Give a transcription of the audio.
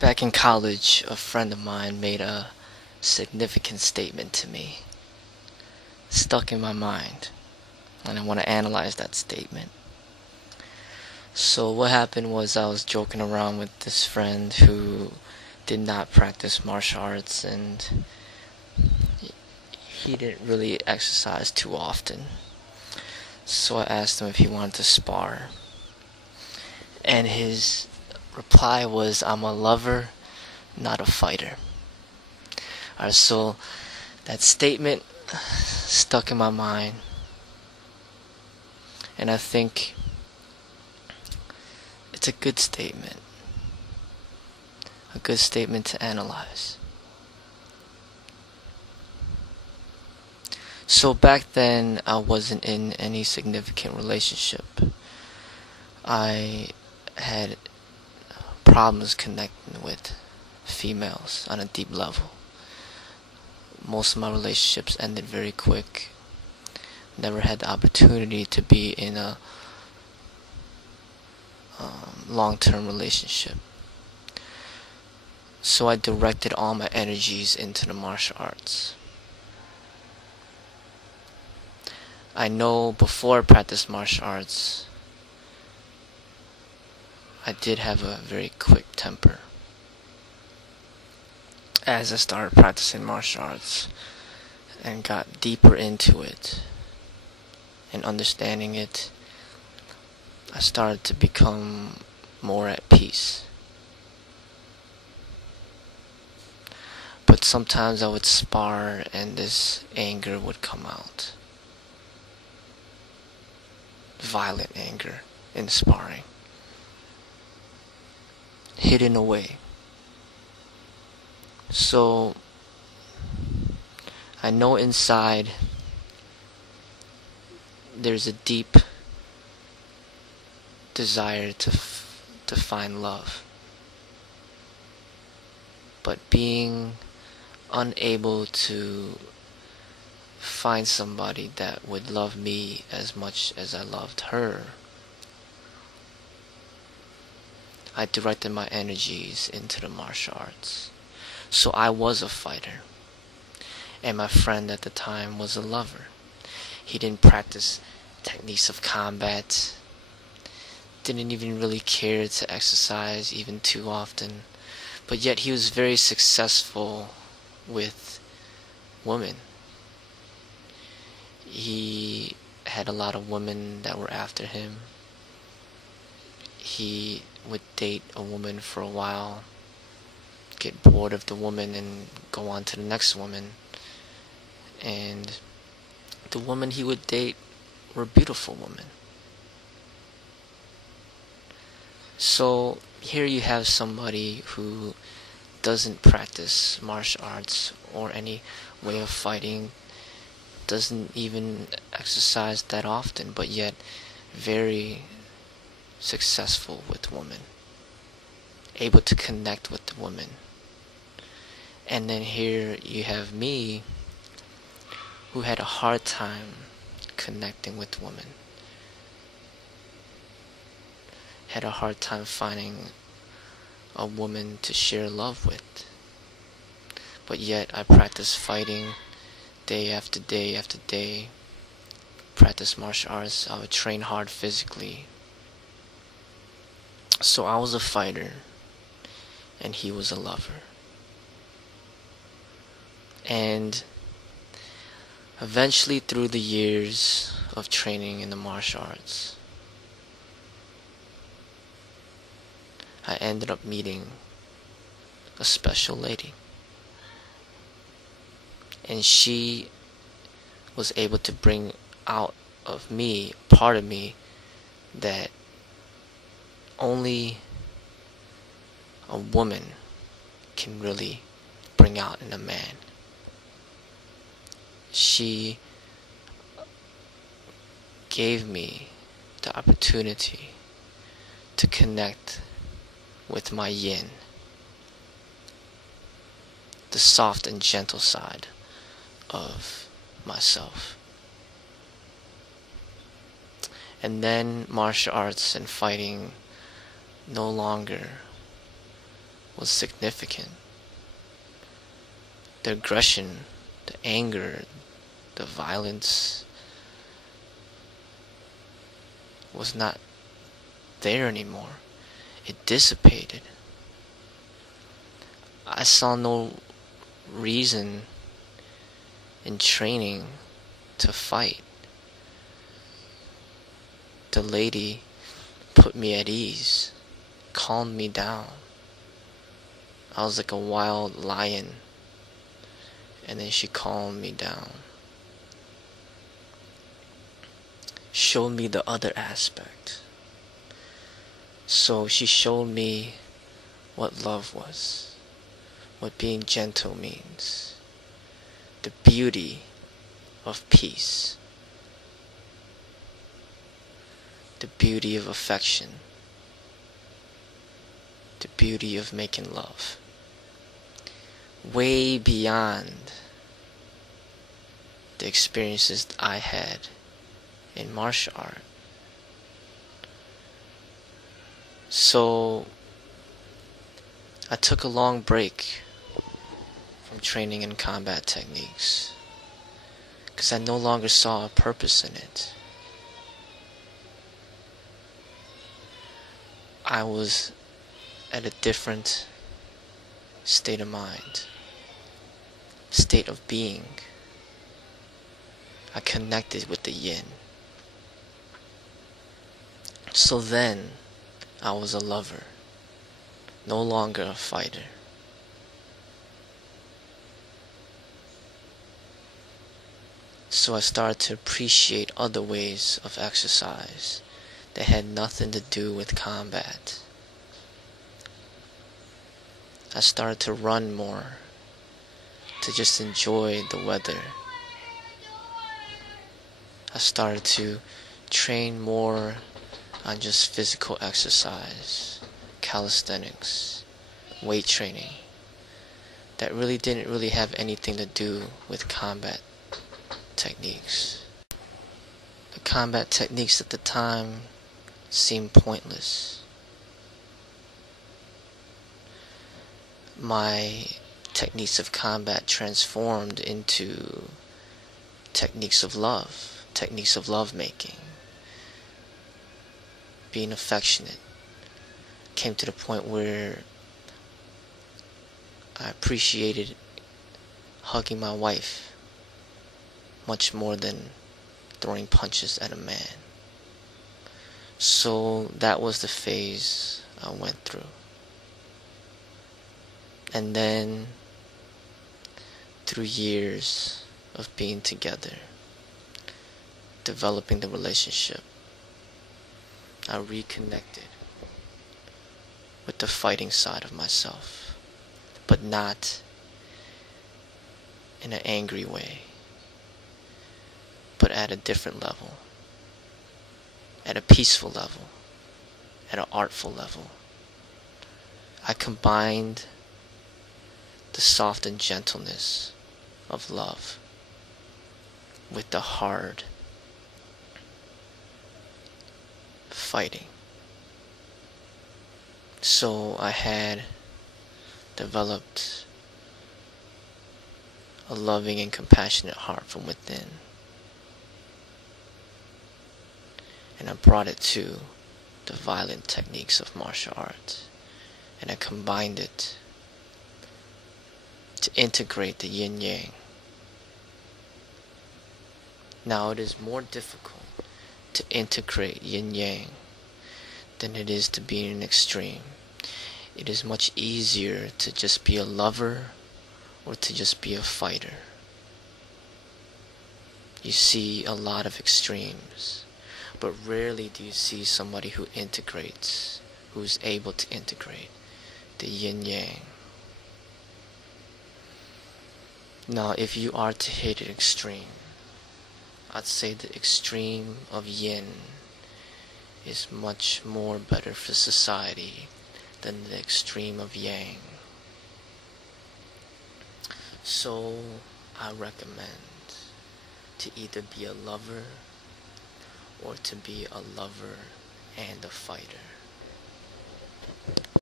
Back in college, a friend of mine made a significant statement to me. Stuck in my mind, and I want to analyze that statement. So what happened was I was joking around with this friend who did not practice martial arts, and he didn't really exercise too often. So I asked him if he wanted to spar. And his reply was, "I'm a lover, not a fighter." Alright, so that statement stuck in my mind. And I think it's a good statement. A good statement to analyze. So back then, I wasn't in any significant relationship. I had problems connecting with females on a deep level. Most of my relationships ended very quick. Never had the opportunity to be in a long-term relationship. So I directed all my energies into the martial arts. I know before I practiced martial arts, I did have a very quick temper. As I started practicing martial arts and got deeper into it and understanding it, I started to become more at peace. But sometimes I would spar and this anger would come out. Violent anger in sparring. Hidden away. So I know inside there's a deep desire to find love, but being unable to find somebody that would love me as much as I loved her, I directed my energies into the martial arts. So I was a fighter, and my friend at the time was a lover. He didn't practice techniques of combat, didn't even really care to exercise even too often, but yet he was very successful with women. He had a lot of women that were after him. He would date a woman for a while, get bored of the woman and go on to the next woman. And the women he would date were beautiful women. So here you have somebody who doesn't practice martial arts or any way of fighting, doesn't even exercise that often, but yet very successful with women, able to connect with the women. And then here you have me, who had a hard time connecting with women, had a hard time finding a woman to share love with. But yet I practiced fighting day after day after day, practice martial arts. I would train hard physically. So I was a fighter, and he was a lover. And eventually, through the years of training in the martial arts, I ended up meeting a special lady. And she was able to bring out of me, part of me, that only a woman can really bring out in a man. She gave me the opportunity to connect with my yin, the soft and gentle side of myself. And then martial arts and fighting no longer was significant. The aggression, the anger, the violence was not there anymore. It dissipated. I saw no reason in training to fight. The lady put me at ease, calmed me down. I was like a wild lion, and then she calmed me down. Showed me the other aspect. So she showed me what love was, what being gentle means, the beauty of peace, the beauty of affection, the beauty of making love. Way beyond the experiences I had in martial art. So I took a long break from training in combat techniques because I no longer saw a purpose in it. I was at a different state of mind, state of being. I connected with the yin. So then I was a lover, no longer a fighter. So I started to appreciate other ways of exercise that had nothing to do with combat. I started to run more, to just enjoy the weather. I started to train more on just physical exercise, calisthenics, weight training, that really didn't really have anything to do with combat techniques. The combat techniques at the time seemed pointless. My techniques of combat transformed into techniques of love making, being affectionate. Came to the point where I appreciated hugging my wife much more than throwing punches at a man. So that was the phase I went through. And then through years of being together, developing the relationship, I reconnected with the fighting side of myself, but not in an angry way, but at a different level, at a peaceful level, at an artful level. I combined the soft and gentleness of love with the hard fighting. So I had developed a loving and compassionate heart from within, and I brought it to the violent techniques of martial arts, and I combined it to integrate the yin-yang. Now it is more difficult to integrate yin-yang than it is to be in an extreme. It is much easier to just be a lover or to just be a fighter. You see a lot of extremes, but rarely do you see somebody who integrates, who is able to integrate the yin-yang. Now, if you are to hit an extreme, I'd say the extreme of yin is much more better for society than the extreme of yang. So, I recommend to either be a lover or to be a lover and a fighter.